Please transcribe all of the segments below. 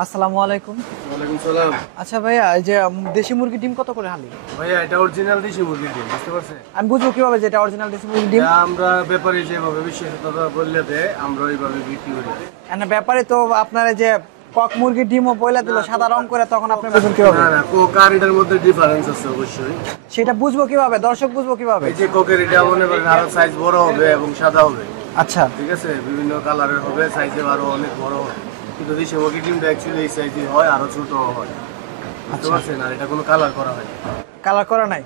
আসসালামু আলাইকুম। ওয়ালাইকুম সালাম। আচ্ছা ভাইয়া, এই যে দেশি মুরগির ডিম কত করে হালি? ভাইয়া এটা অরিজিনাল দেশি মুরগির ডিম, বুঝতে পারছেন? আমি বুঝবো কিভাবে যে এটা অরিজিনাল দেশি মুরগির ডিম? এটা আমরা ব্যাপারী যেভাবে বিশেষতা বললে দেয়, আমরা ওইভাবে বিক্রি করি। না, ব্যাপারে তো আপনার এই যে কক মুরগির ডিমও বইলা দিল সাদা রং করে, তখন আপনি বুঝবেন কিভাবে? না না, কোক আর এটার মধ্যে ডিফারেন্স আছে অবশ্যই। সেটা বুঝবো কিভাবে, দর্শক বুঝবো কিভাবে? এই যে কোকের এটা মনে করেন আরো সাইজ বড় হবে এবং সাদা হবে, আচ্ছা ঠিক আছে? বিভিন্ন কালারের হবে, সাইজে আরো অনেক বড় হবে। কিন্তু দেশি মুরগির ডিমটা অ্যাকচুয়ালি এই সাইজে হয়, আরো ছোট হয়, বুঝতে পারছেন? আর এটা কোনো কালার করা হয় না। কালার করা নাই।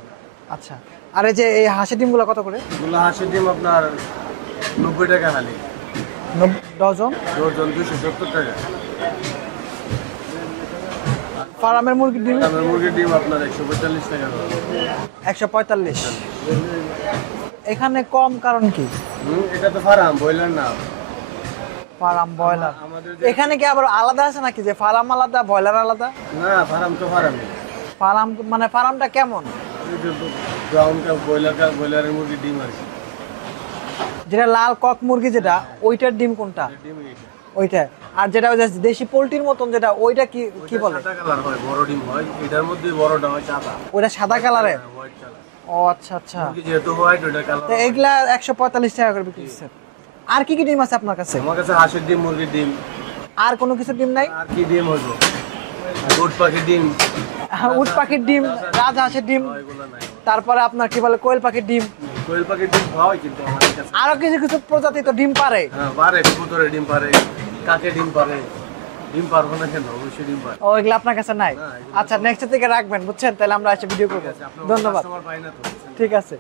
আচ্ছা, আর এই যে এই হাঁসের ডিমগুলো কত করে? এগুলো হাঁসের ডিম আপনার 90 টাকা হালি, ডজন। ডজন 270 টাকা। ফার্মের মুরগির ডিম আমার মুরগির ডিম আপনার 145 টাকা করে। 145। এখানে কম কারণ কি? এটা তো ফার্ম, ব্রয়লার না। ফার্ম ব্রয়লার আমাদের এখানে কি আবার আলাদা আছে নাকি, যে ফার্ম আলাদা ব্রয়লার আলাদা? না, ফার্ম তো ফার্মই। ফার্ম মানে ফার্মটা কেমন? ব্রাউন কাপ ব্রয়লারের মুরগির ডিম আর কি। যেটা লাল কক মুরগি যেটা, ওইটার ডিম কোনটা? ডিম এইটা। ওইটা। আর যেটা ওই যে দেশি পোল্ট্রির মতন যেটা, ওইটা কি কি ওইটা বলে? সাদা কালার হয়, বড় ডিম হয়। এটার মধ্যে বড়টা হয় সাদা। ওইটা সাদা কালারের? White colour. ও আচ্ছা আচ্ছা। মুরগি যেহেতু হোয়াইট, ওইটা তো কালার। এগুলা 145 টাকা করে বিক্রি করছেন। আর কি কি ডিম আছে আপনার কাছে? আমার কাছে হাঁসের ডিম, মুরগির ডিম। আর কোনো কিছু ডিম নাই? আর কি ডিম হইব? উট পাখির ডিম। উট পাখির ডিম, রাজহাঁসের ডিম, এগুলো নাই। তারপরে আপনার কি বলে কোয়েল পাখির ডিম, কোয়েল পাখির ডিম হয় কিন্তু আমাদের কাছে। আরো কিছু কিছু প্রজাতি তো ডিম পারে। হ্যাঁ, পারে। কবুতরের ডিম পারে, কাকে ডিম পারে। ডিম পারবো না কেন? অবশ্যই ডিম পারে। ও, এগুলো আপনার কাছে নাই? না, এগুলো আচ্ছা, নেক্সট থেকে রাখবেন, বুঝছেন? তাহলে আমরা এসে ভিডিও করবো। আপনার ধন্যবাদ। কাস্টমার পাই না তো। ঠিক আছে।